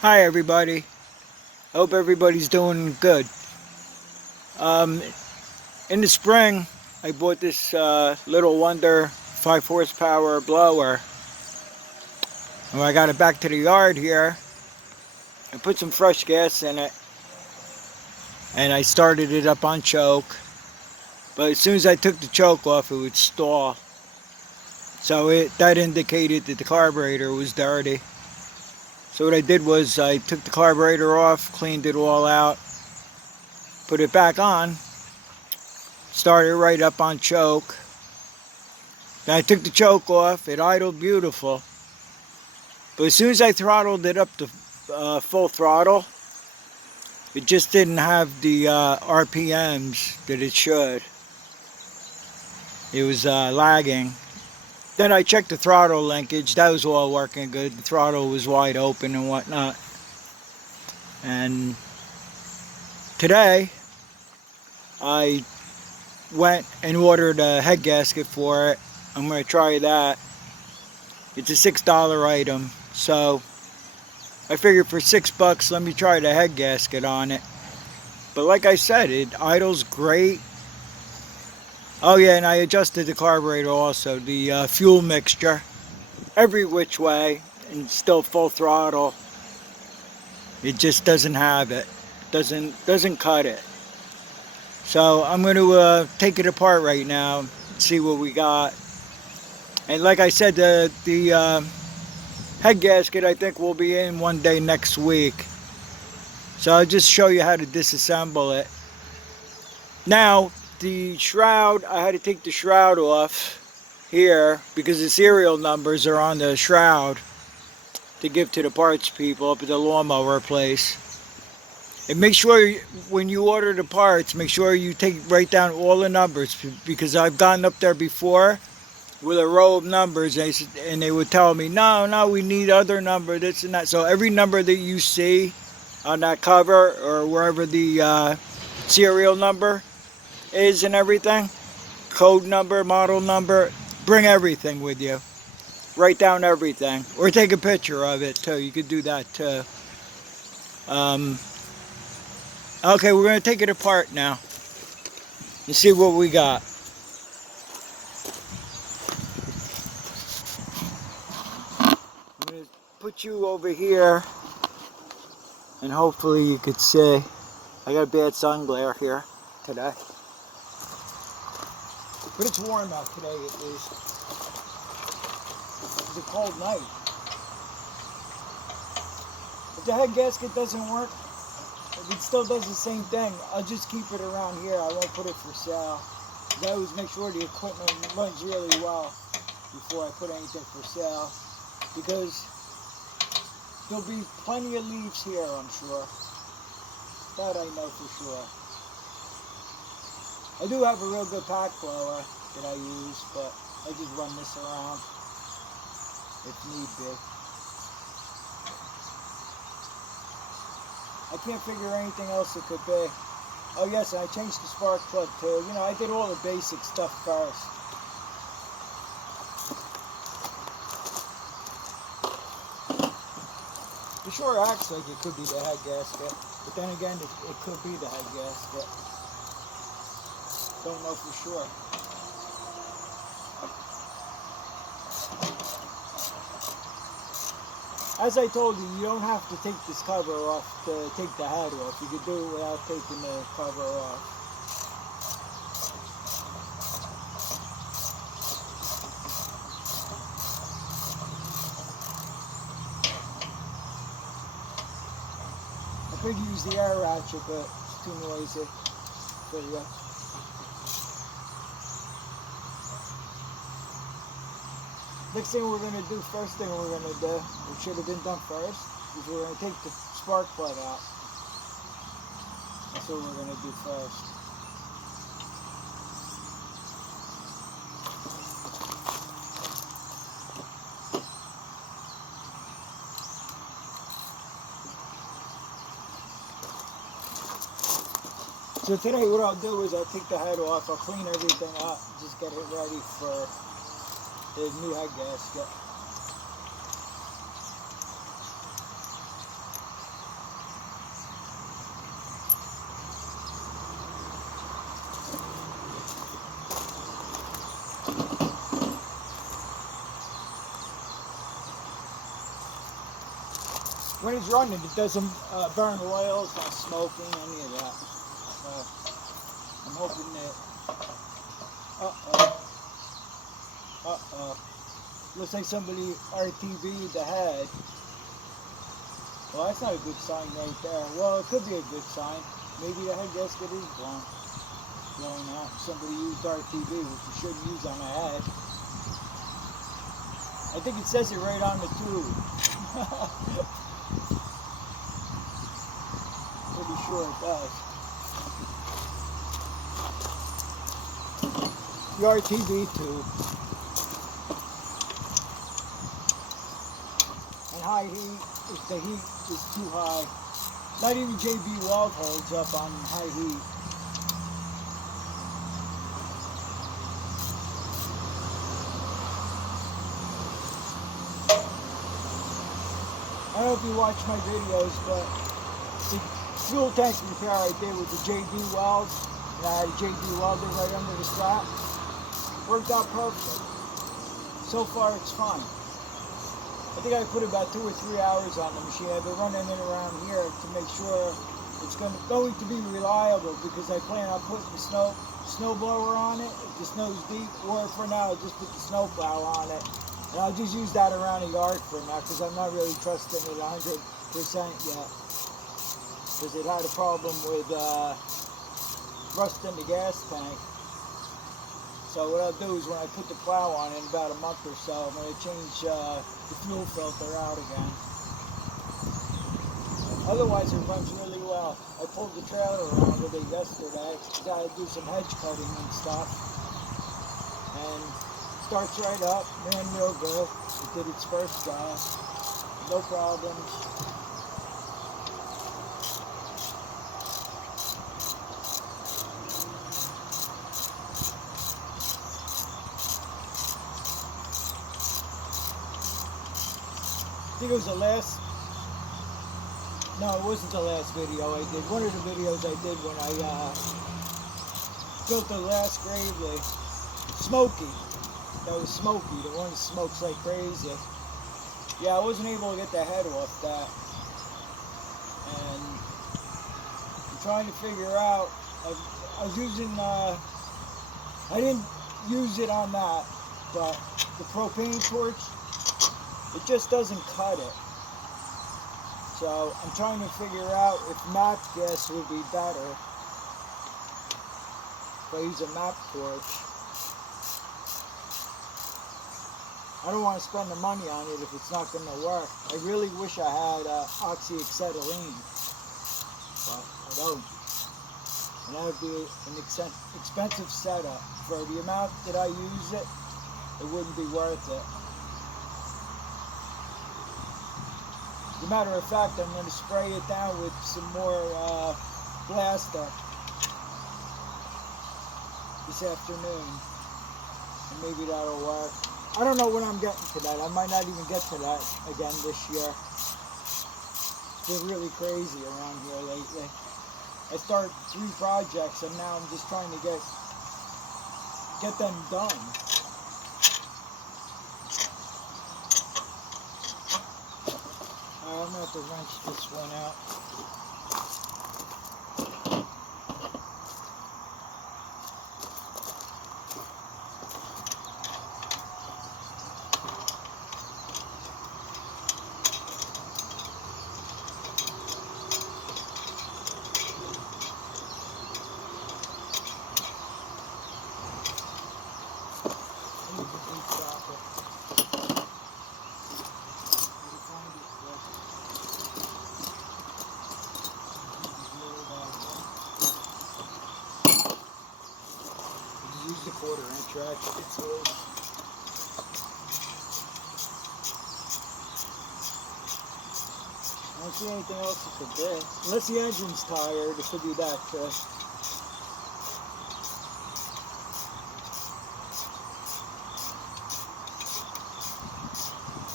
Hi everybody. Hope everybody's doing good. Um, in the spring, I bought this Little Wonder 5 horsepower blower. And when I got it back to the yard here, I put some fresh gas in it and I started it up on choke. But as soon as I took the choke off, it would stall. So that indicated that the carburetor was dirty. So what I did was I took the carburetor off, cleaned it all out, put it back on, started right up on choke. Then I took the choke off, it idled beautiful. But as soon as I throttled it up to full throttle, it just didn't have the RPMs that it should. It was lagging. Then I checked the throttle linkage, that was all working good. The throttle was wide open and whatnot. And today, I went and ordered a head gasket for it. I'm going to try that. It's a $6 item, so I figured for $6, let me try the head gasket on it. But like I said, it idles great. Oh yeah, and I adjusted the carburetor also, the fuel mixture, every which way, and still full throttle. It just doesn't have it. Doesn't cut it. So I'm going to take it apart right now, see what we got. And like I said, the head gasket I think will be in one day next week. So I'll just show you how to disassemble it. Now, the shroud, I had to take the shroud off here because the serial numbers are on the shroud to give to the parts people up at the lawnmower place. And make sure when you order the parts, make sure you write down all the numbers, because I've gone up there before with a row of numbers and they would tell me, no, we need other number, this and that. So every number that you see on that cover or wherever the serial number is and everything, code number, model number, bring everything with you. Write down everything, or take a picture of it too. You could do that too. Okay, we're going to take it apart now and see what we got. I'm going to put you over here and hopefully you could see. I got a bad sun glare here today. But it's warm out today at least. It's a cold night. If the head gasket doesn't work, if it still does the same thing, I'll just keep it around here. I won't put it for sale. I always make sure the equipment runs really well before I put anything for sale, because there'll be plenty of leaves here, I'm sure. That I know for sure. I do have a real good pack blower that I use, but I just run this around if need be. I can't figure anything else it could be. Oh yes, and I changed the spark plug too. You know, I did all the basic stuff first. It sure acts like it could be the head gasket, but then again, it could be the head gasket. Don't know for sure. As I told you, you don't have to take this cover off to take the head off. You could do it without taking the cover off. I could use the air ratchet, but it's too noisy for you. Next thing we're going to do, first thing we're going to do, it should have been done first, is we're going to take the spark plug out. That's what we're going to do first. So today what I'll do is I'll take the head off, I'll clean everything up, just get it ready for the new head gasket. when it's running, it doesn't burn oil, it's not smoking, any of that. So I'm hoping that. Looks like somebody RTV'd the head. Well, that's not a good sign right there. Well, it could be a good sign. Maybe the head gasket is blown out. Somebody used RTV, which you shouldn't use on a head. I think it says it right on the tube. Pretty sure it does. The RTV tube. And high heat, if the heat is too high, not even JB Weld holds up on high heat. I don't know if you watch my videos, but the fuel tank repair I did with the JB Weld, and I had a JB welder right under the strap, worked out perfect. So far it's fine. I think I put about 2 or 3 hours on the machine. I've been running it around here to make sure it's going to be reliable, because I plan on putting the snow blower on it if the snow's deep, or for now I'll just put the snow plow on it. And I'll just use that around the yard for now, because I'm not really trusting it 100% yet. Because it had a problem with rust in the gas tank. So what I'll do is when I put the plow on in about a month or so, I'm going to change the fuel filter out again. Otherwise it runs really well. I pulled the trailer around with it yesterday because I had to do some hedge cutting and stuff. And starts right up, ran real good. It did its first job. No problems. I think it was the last, no, it wasn't the last video I did. One of the videos I did when I built the last Gravely. Smokey. That was Smokey, the one that smokes like crazy. Yeah, I wasn't able to get the head off that. And I'm trying to figure out, I was using, I didn't use it on that, but the propane torch, it just doesn't cut it. So I'm trying to figure out if MAP gas would be better if I use a MAP torch. I don't want to spend the money on it if it's not going to work. I really wish I had oxyacetylene, but I don't. And that would be an expensive setup. For the amount that I use it, it wouldn't be worth it. As a matter of fact, I'm going to spray it down with some more blaster this afternoon, and maybe that'll work. I don't know when I'm getting to that. I might not even get to that again this year. It's been really crazy around here lately. I started 3 projects and now I'm just trying to get them done. I'm going to have to wrench this one out. Use the 1/4 inch ratchet, it's loose. I don't see anything else that could be. Unless the engine's tired, it could be that trick.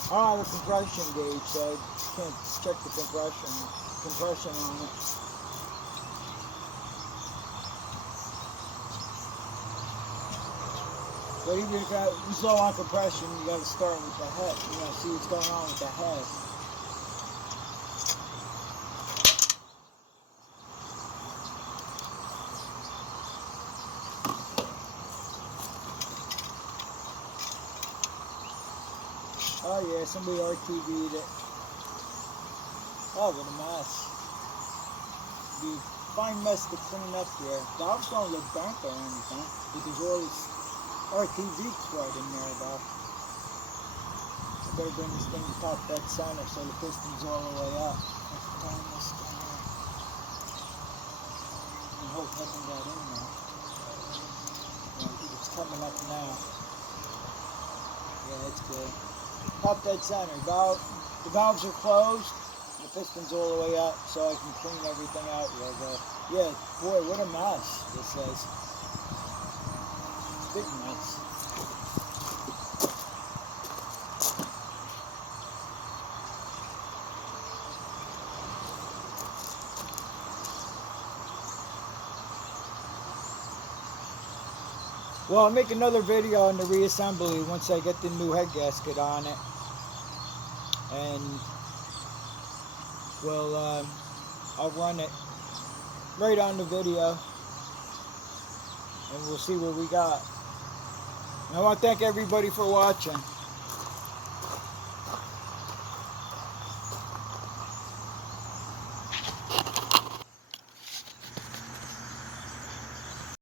I don't have a compression gauge, so I can't check the compression on it. But even if it's low on compression, you got to start with the head. You know, see what's going on with the head. Oh yeah, somebody RTV'd it. Oh, what a mess. Be a fine mess to clean up here. Valves don't look burnt or anything, but there's all this RTV crud in there though. I better bring this thing to top that center so the piston's all the way up. Let's turn this thing here. And hope nothing got in there. Yeah, I think it's coming up now. Yeah, it's good. Pop that center. The valves are closed. The piston's all the way up, so I can clean everything out real good. Yeah, boy, what a mess this is. Big mess. Well, I'll make another video on the reassembly once I get the new head gasket on it. And I'll run it right on the video. And we'll see what we got. And I want to thank everybody for watching.